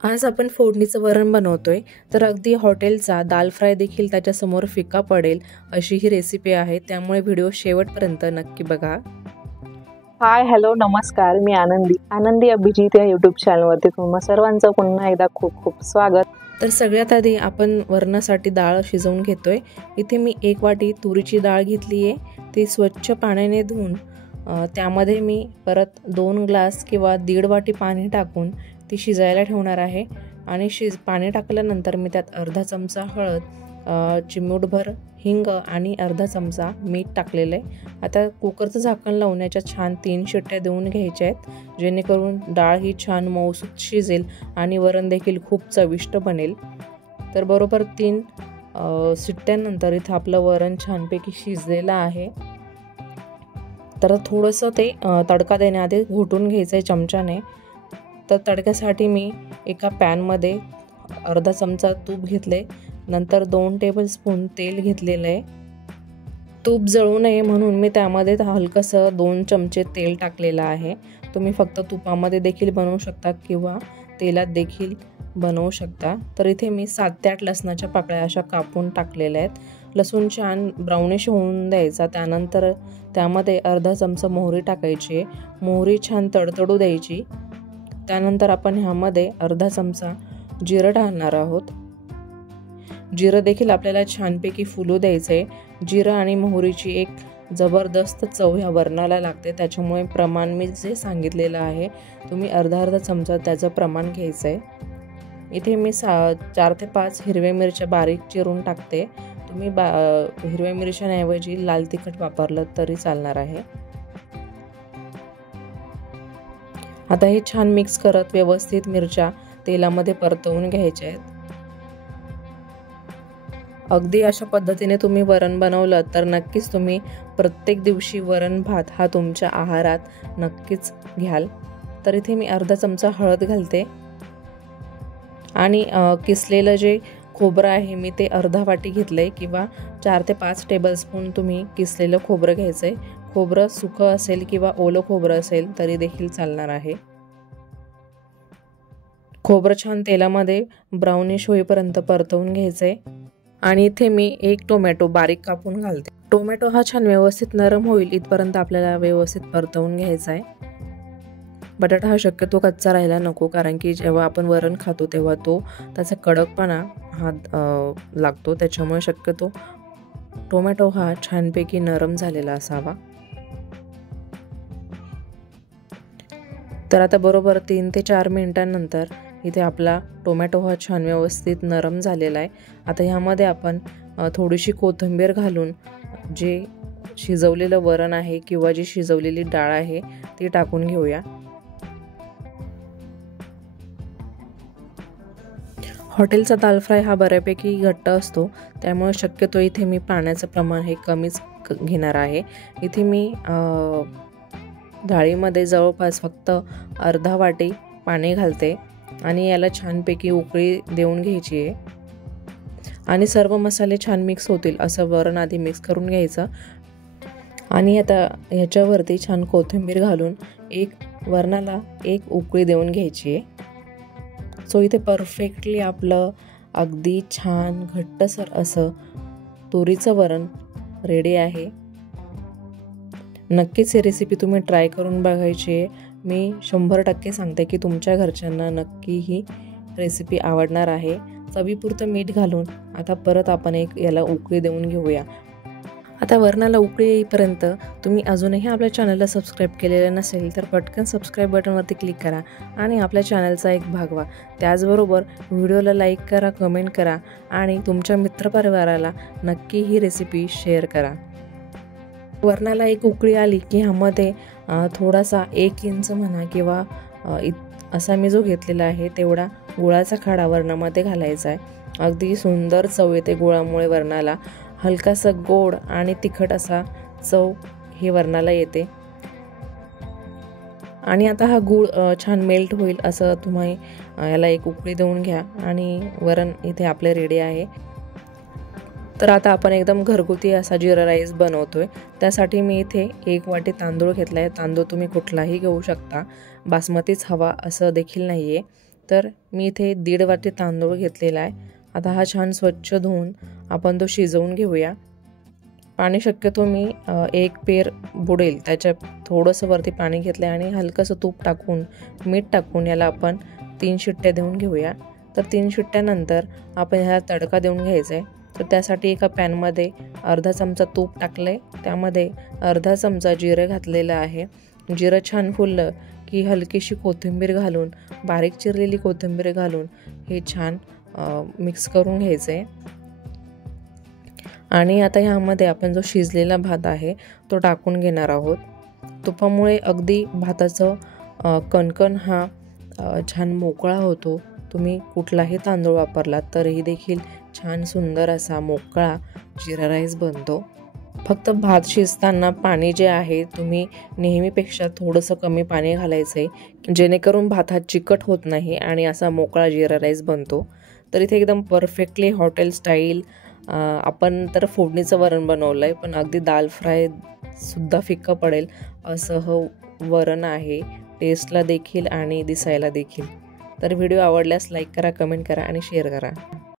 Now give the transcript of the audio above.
आज आपण फोडणीचं वरण बनवतोय, तर अगदी हॉटेलचा दाल फ्राय देखील त्याच्यासमोर फिका पडेल अशी ही रेसिपी आहे। त्यामुळे व्हिडिओ शेवटपर्यंत नक्की बघा। हाय हॅलो नमस्कार, मी आनंदी अभिजित या यूट्यूब चॅनलवरती तुम्हा सर्वांचं पुन्हा एकदा खूप खूप स्वागत। तर सगळ्यात आधी आपण वरणासाठी डाळ शिजवून घेतोय। इथे मी 1 वाटी तुरीची डाळ घेतली आहे, ती स्वच्छ पाण्याने धुवून त्यामध्ये मी परत 2 ग्लास किंवा 1.5 वाटी पाणी टाकून ती शिजायला ठेवणार आहे। आणि पाणी टाकल्यानंतर मी त्यात अर्धा चमचा हळद, चिमूटभर हिंग आणि अर्धा चमचा मीठ टाकलेलं आहे। आता कुकरचं झाकण लावण्याच्या छान 3 शिट्ट्या देऊन घ्यायच्या आहेत, जेणेकरून डाळ ही छान मऊसूत शिजेल आणि वरण देखील खूप चविष्ट बनेल। तर बरोबर 3 शिट्ट्यानंतर इथं आपलं वरण छानपैकी शिजलेलं आहे। तर थोडंसं ते तडका देण्याआधी घोटून घ्यायचं आहे चमच्याने। तर तडक्यासाठी मी एका पॅनमध्ये अर्धा चमचा तूप घेतले, नंतर 2 टेबलस्पून तेल घेतलेलं आहे। तूप जळू नये म्हणून मी त्यामध्ये हलकंसं 2 चमचे तेल टाकलेलं आहे। तुम्ही फक्त तुपामध्ये देखील बनवू शकता किंवा तेलात देखील बनवू शकता। तर इथे मी 7 ते 8 लसणाच्या पाकळ्या अशा कापून टाकलेल्या आहेत। लसूण छान ब्राउनिश होऊन द्यायचा, त्यानंतर त्यामध्ये अर्धा चमचा मोहरी टाकायची। मोहरी छान तडतडू द्यायची। त्यानंतर आपण ह्यामध्ये अर्धा चमचा जिरं टाकणार आहोत। जिरं देखील आपल्याला छानपैकी फुलू द्यायचं आहे। जिरं आणि मोहरीची एक जबरदस्त चव ह्या वरणाला लागते, त्याच्यामुळे प्रमाण मी जे सांगितलेलं आहे तुम्ही अर्धा चमचा त्याचं प्रमाण घ्यायचं आहे। इथे मी 4 ते 5 हिरव्या मिरच्या बारीक चिरून टाकते। तुम्ही हिरव्या मिरच्यांऐवजी लाल तिखट वापरलं तरी चालणार आहे। आता हे छान मिक्स करत व्यवस्थित मिरच्या तेलामध्ये परतवून घ्यायच्या आहेत। अगदी अशा पद्धतीने तुम्ही वरण बनवलं तर नक्कीच तुम्ही प्रत्येक दिवशी वरण भात हा तुमच्या आहारात नक्कीच घ्याल। तर इथे मी अर्धा चमचा हळद घालते आणि किसलेलं जे खोबरं आहे मी ते अर्धा वाटी घेतलंय, किंवा 4 ते 5 टेबलस्पून तुम्ही किसलेलं खोबरं घ्यायचंय। खोबरं सुकं असेल किंवा ओलं खोबरं असेल तरी देखील चालणार आहे। खोबरं छान तेलामध्ये ब्राउनिश होईपर्यंत परतवून घ्यायचंय। आणि इथे मी 1 टोमॅटो बारीक कापून घालते। टोमॅटो हा छान व्यवस्थित नरम होईल इथपर्यंत आपल्याला व्यवस्थित परतवून घ्यायचा आहे। बटाटा हा शक्यतो कच्चा राहायला नको, कारण की जेव्हा आपण वरण खातो तेव्हा तो त्याचा कडकपणा हा लागतो, त्याच्यामुळे शक्यतो टोमॅटो हा छानपैकी नरम झालेला असावा। तर आता बरोबर 3 ते 4 मिनिटांनंतर इथे आपला टोमॅटो हा छान व्यवस्थित नरम झालेला आहे। आता ह्यामध्ये आपण थोडीशी कोथिंबीर घालून जे शिजवलेलं वरण आहे किंवा जी शिजवलेली डाळ आहे ती टाकून घेऊया। हॉटेलचा दाल फ्राय हा बऱ्यापैकी घट्ट असतो, त्यामुळे शक्यतो इथे मी पाण्याचं प्रमाण हे कमीच घेणार आहे। इथे मी डाळीमध्ये जवळपास फक्त अर्धा वाटी पाणी घालते आणि याला छानपैकी उकळी देऊन घ्यायची आहे। आणि सर्व मसाले छान मिक्स होतील असं वरण आधी मिक्स करून घ्यायचं। आणि आता ह्याच्यावरती छान कोथिंबीर घालून वरणाला एक उकळी देऊन घ्यायची आहे। सो इथे परफेक्टली आपलं अगदी छान घट्टसर असं तुरीचं वरण रेडी आहे। नक्कीच ही रेसिपी तुम्ही ट्राय करून बघायची आहे। मी 100% सांगते की तुमच्या घरच्यांना नक्की ही रेसिपी आवडणार आहे। चवीपुरतं मीठ घालून आता परत आपण याला उकळी देऊन घेऊया। आता वरणाला उकळी येईपर्यंत तुम्ही अजूनही आपल्या चॅनलला सबस्क्राईब केलेलं नसेल तर पटकन सबस्क्राईब बटनवरती क्लिक करा आणि आपल्या चॅनलचा एक भाग व्हा। त्याचबरोबर व्हिडिओला लाईक करा, कमेंट करा आणि तुमच्या मित्रपरिवाराला नक्की ही रेसिपी शेअर करा। वरणाला एक उकळी आली की ह्यामध्ये थोडासा 1 इंच म्हणा किंवा असा मी जो घेतलेला आहे तेवढा गुळाचा खडा वरणामध्ये घालायचा आहे। अगदी सुंदर चव येते गुळामुळे वरणाला। हलकासा गोड आणि तिखट असा चव हे वरणाला येते। आणि आता हा गूळ छान मेल्ट होईल असं तुम्ही याला एक उकळी देऊन घ्या आणि वरण इथे आपले रेडी आहे। तर आता आपण एकदम घरगुती असा जिरा राईस बनवतोय। त्यासाठी मी इथे 1 वाटी तांदूळ घेतलाय। तांदूळ तुम्ही कुठलाही घेऊ शकता, बासमतीच हवा असं देखील नाहीये। तर मी इथे 1.5 वाटी तांदूळ घेतलेला आहे. आता हा छान स्वच्छ धुवून आपण तो शिजवून घेऊया. पाणी शक्यतो मी 1 पेर बुडेल त्याच्या थोडंसं वरती पाणी घेतलं आणि हलकंसं तूप टाकून मीठ टाकून याला आपण 3 शिट्ट्या देऊन घेऊया. तर 3 शिट्ट्यानंतर आपण ह्याला तडका देऊन घ्यायचा आहे. तर त्यासाठी एका पॅनमध्ये अर्धा चमचा तूप टाकलं आहे, त्यामध्ये अर्धा चमचा जिरं घातलेलं आहे. जिरं छान फुललं की हलकीशी कोथिंबीर घालून, बारीक चिरलेली कोथिंबीर घालून हे छान मिक्स करून घ्यायचं आहे. आणि आता ह्यामध्ये आपण जो शिजलेला भात आहे तो टाकून घेणार आहोत. तुपामुळे अगदी भाताचं कणकण हा छान मोकळा होतो. तुम्ही कुठलाही तांदूळ वापरलात तरीही देखील छान सुंदर असा मोकळा जिरा राईस बनतो. फक्त भात शिजताना पाणी जे आहे तुम्ही नेहमीपेक्षा थोडंसं कमी पाणी घालायचं आहे, जेणेकरून भात हा चिकट होत नाही आणि असा मोकळा जिरा राईस बनतो. तर इथे एकदम परफेक्टली हॉटेल स्टाईल आपण तर फोडणीचं वरण बनवलं आहे, पण अगदी दाल फ्रायसुद्धा फिक्कं पडेल असं वरण आहे, टेस्टला देखील आणि दिसायला देखील. तर व्हिडिओ आवडल्यास लाईक करा, कमेंट करा आणि शेअर करा.